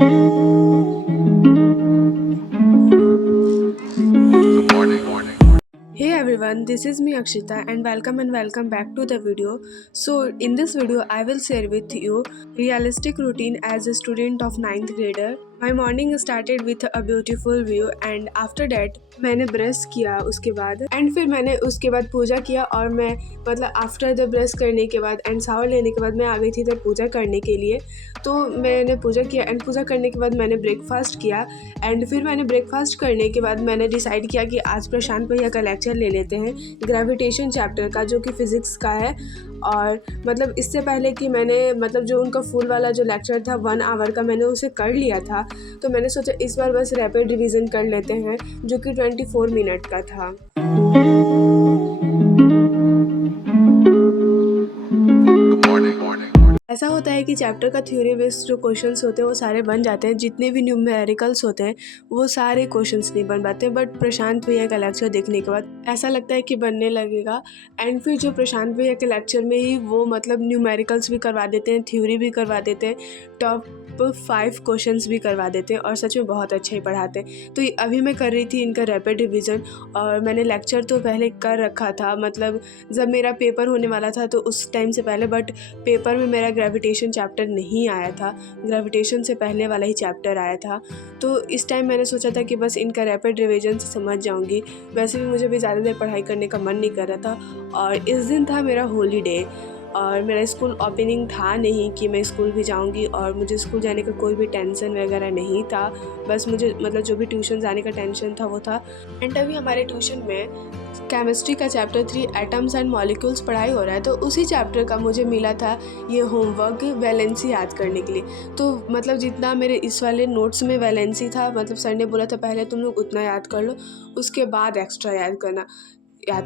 Hey everyone, this is me Akshita and welcome back to the video. So in this video I will share with you realistic routine as a student of ninth grader. My morning started with a beautiful view and after that मैंने brush किया उसके बाद and फिर मैंने उसके बाद पूजा किया और मैं मतलब आफ्टर द ब्रश करने के बाद एंड शावर लेने के बाद मैं आ गई थी इधर पूजा करने के लिए। तो मैंने पूजा किया एंड पूजा करने के बाद मैंने ब्रेकफास्ट किया एंड फिर मैंने ब्रेकफास्ट करने के बाद मैंने डिसाइड किया कि आज प्रशांत भैया का लेक्चर ले लेते हैं ग्रेविटेशन चैप्टर का, जो कि फ़िज़िक्स का है। और मतलब इससे पहले कि मैंने मतलब जो उनका फुल वाला जो लेक्चर था 1 आवर का मैंने उसे कर लिया था, तो मैंने सोचा इस बार बस रैपिड रिवीजन कर लेते हैं जो कि 24 मिनट का था। ऐसा होता है कि चैप्टर का थ्योरी बेस्ड जो क्वेश्चंस होते हैं वो सारे बन जाते हैं, जितने भी न्यूमेरिकल्स होते हैं वो सारे क्वेश्चंस नहीं बन पाते, बट प्रशांत भैया का लेक्चर देखने के बाद ऐसा लगता है कि बनने लगेगा। एंड फिर जो प्रशांत भैया के लेक्चर में ही वो मतलब न्यूमेरिकल्स भी करवा देते हैं, थ्योरी भी करवा देते हैं, टॉप 5 क्वेश्चंस भी करवा देते हैं और सच में बहुत अच्छा ही पढ़ाते हैं। तो अभी मैं कर रही थी इनका रैपिड रिवीजन और मैंने लेक्चर तो पहले कर रखा था, मतलब जब मेरा पेपर होने वाला था तो उस टाइम से पहले, बट पेपर में मेरा ग्रेविटेशन चैप्टर नहीं आया था, ग्रेविटेशन से पहले वाला ही चैप्टर आया था। तो इस टाइम मैंने सोचा था कि बस इनका रैपिड रिवीजन से समझ जाऊंगी। वैसे भी मुझे भी ज़्यादा देर पढ़ाई करने का मन नहीं कर रहा था और इस दिन था मेरा होली डे और मेरा स्कूल ओपनिंग था नहीं कि मैं स्कूल भी जाऊंगी और मुझे स्कूल जाने का कोई भी टेंशन वगैरह नहीं था। बस मुझे मतलब जो भी ट्यूशन जाने का टेंशन था वो था। एंड अभी हमारे ट्यूशन में केमिस्ट्री का चैप्टर 3 एटम्स एंड मॉलिक्यूल्स पढ़ाई हो रहा है, तो उसी चैप्टर का मुझे मिला था ये होमवर्क वैलेंसी याद करने के लिए। तो मतलब जितना मेरे इस वाले नोट्स में वैलेंसी था, मतलब सर ने बोला था पहले तुम लोग उतना याद कर लो, उसके बाद एक्स्ट्रा याद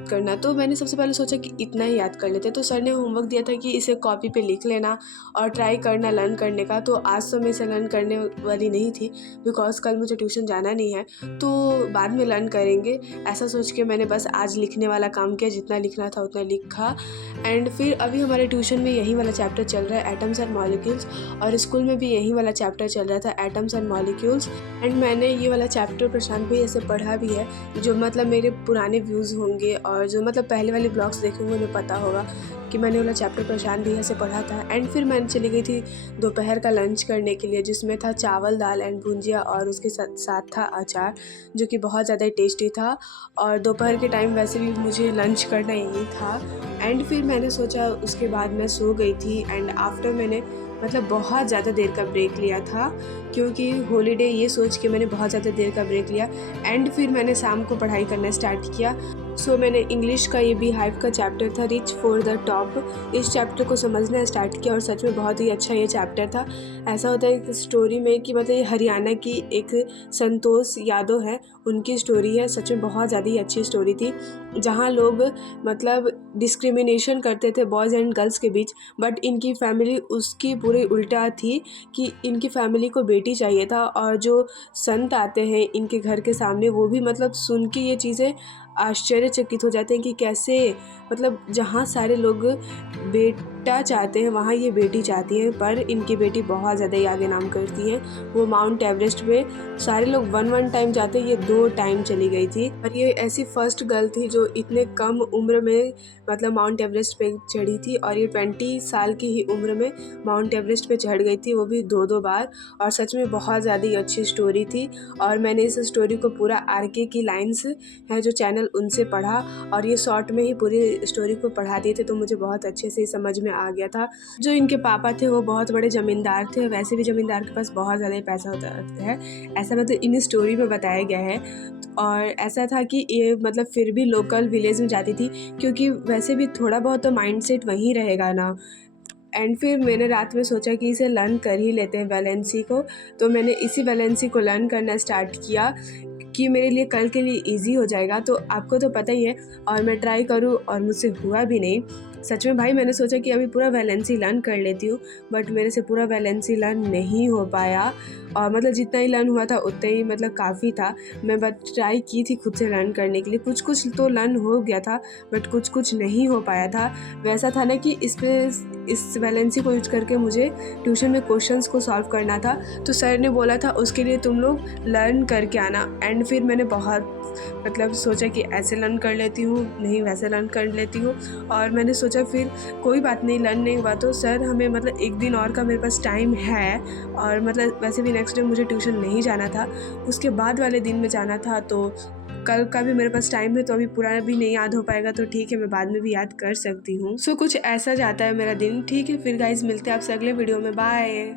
करना। तो मैंने सबसे पहले सोचा कि इतना ही याद कर लेते। तो सर ने होमवर्क दिया था कि इसे कॉपी पे लिख लेना और ट्राई करना लर्न करने का। तो आज तो मैं इसे लर्न करने वाली नहीं थी बिकॉज कल मुझे ट्यूशन जाना नहीं है, तो बाद में लर्न करेंगे, ऐसा सोच के मैंने बस आज लिखने वाला काम किया, जितना लिखना था उतना लिखा। एंड फिर अभी हमारे ट्यूशन में यही वाला चैप्टर चल रहा है एटम्स एंड मॉलिक्यूल्स, और स्कूल में भी यही वाला चैप्टर चल रहा था एटम्स एंड मॉलिक्यूल्स। एंड मैंने ये वाला चैप्टर प्रशांत भैया से पढ़ा भी है, जो मतलब मेरे पुराने व्यूज़ होंगे और जो मतलब पहले वाले ब्लॉग्स देखे होंगे उन्हें पता होगा कि मैंने वाला चैप्टर प्रशांत भैया से पढ़ा था। एंड फिर मैं चली गई थी दोपहर का लंच करने के लिए, जिसमें था चावल दाल एंड भुंजिया और उसके साथ था अचार, जो कि बहुत ज़्यादा टेस्टी था। और दोपहर के टाइम वैसे भी मुझे लंच करना यही था। एंड फिर मैंने सोचा, उसके बाद मैं सो गई थी एंड आफ्टर मैंने मतलब बहुत ज़्यादा देर का ब्रेक लिया था, क्योंकि हॉलीडे ये सोच के मैंने बहुत ज़्यादा देर का ब्रेक लिया। एंड फिर मैंने शाम को पढ़ाई करना स्टार्ट किया। सो मैंने इंग्लिश का ये बीहाइव का चैप्टर था रिच फॉर द टॉप, इस चैप्टर को समझना स्टार्ट किया और सच में बहुत ही अच्छा ये चैप्टर था। ऐसा होता है कि स्टोरी में कि मतलब ये हरियाणा की एक संतोष यादव है, उनकी स्टोरी है, सच में बहुत ज़्यादा ही अच्छी स्टोरी थी, जहाँ लोग मतलब डिस्क्रिमिनेशन करते थे बॉयज़ एंड गर्ल्स के बीच, बट इनकी फैमिली उसकी पूरी उल्टा थी कि इनकी फैमिली को बेटी चाहिए था। और जो संत आते हैं इनके घर के सामने, वो भी मतलब सुन के ये चीज़ें आश्चर्यचकित हो जाते हैं कि कैसे मतलब जहाँ सारे लोग बेटा चाहते हैं वहाँ ये बेटी चाहती है, पर इनकी बेटी बहुत ज़्यादा ही आगे नाम करती है। वो माउंट एवरेस्ट पे सारे लोग 1 टाइम जाते हैं, ये 2 टाइम चली गई थी। और ये ऐसी फर्स्ट गर्ल थी जो इतने कम उम्र में मतलब माउंट एवरेस्ट पे चढ़ी थी, और ये 20 साल की ही उम्र में माउंट एवरेस्ट पे चढ़ गई थी, वो भी 2 बार। और सच में बहुत ज़्यादा ही अच्छी स्टोरी थी। और मैंने इस स्टोरी को पूरा आरके की लाइन्स है जो चैनल, उनसे पढ़ा और ये शॉर्ट में ही पूरी स्टोरी को पढ़ा दिए थे, तो मुझे बहुत अच्छे से समझ में आ गया था। जो इनके पापा थे वो बहुत बड़े ज़मींदार थे, वैसे भी ज़मींदार के पास बहुत ज़्यादा ही पैसा होता है, ऐसा मतलब इन स्टोरी में बताया गया है। और ऐसा था कि ये मतलब फिर भी लोकल विलेज में जाती थी, क्योंकि वैसे भी थोड़ा बहुत तो माइंडसेट वहीं रहेगा ना। एंड फिर मैंने रात में सोचा कि इसे लर्न कर ही लेते हैं वैलेंसी को, तो मैंने इसी वैलेंसी को लर्न करना स्टार्ट किया कि मेरे लिए कल के लिए इजी हो जाएगा। तो आपको तो पता ही है, और मैं ट्राई करूँ और मुझसे हुआ भी नहीं। सच में भाई मैंने सोचा कि अभी पूरा वैलेंसी लर्न कर लेती हूँ, बट मेरे से पूरा वैलेंसी लर्न नहीं हो पाया। और मतलब जितना ही लर्न हुआ था उतना ही मतलब काफ़ी था। मैं बस ट्राई की थी खुद से लर्न करने के लिए, कुछ तो लर्न हो गया था बट कुछ नहीं हो पाया था। वैसा था ना कि इस वैलेंसी को यूज करके मुझे ट्यूशन में क्वेश्चंस को सॉल्व करना था। तो सर ने बोला था उसके लिए तुम लोग लर्न करके आना। एंड फिर मैंने बहुत मतलब सोचा कि ऐसे लर्न कर लेती हूँ, नहीं वैसे लर्न कर लेती हूँ। और मैंने सोचा फिर कोई बात नहीं, लर्न नहीं हुआ तो सर हमें मतलब एक दिन और का मेरे पास टाइम है। और मतलब वैसे भी नेक्स्ट डे मुझे ट्यूशन नहीं जाना था, उसके बाद वाले दिन में जाना था। तो कल का भी मेरे पास टाइम है, तो अभी पूरा भी नहीं याद हो पाएगा तो ठीक है, मैं बाद में भी याद कर सकती हूँ। सो कुछ ऐसा जाता है मेरा दिन। ठीक है फिर गाइज, मिलते हैं आपसे अगले वीडियो में। बाय।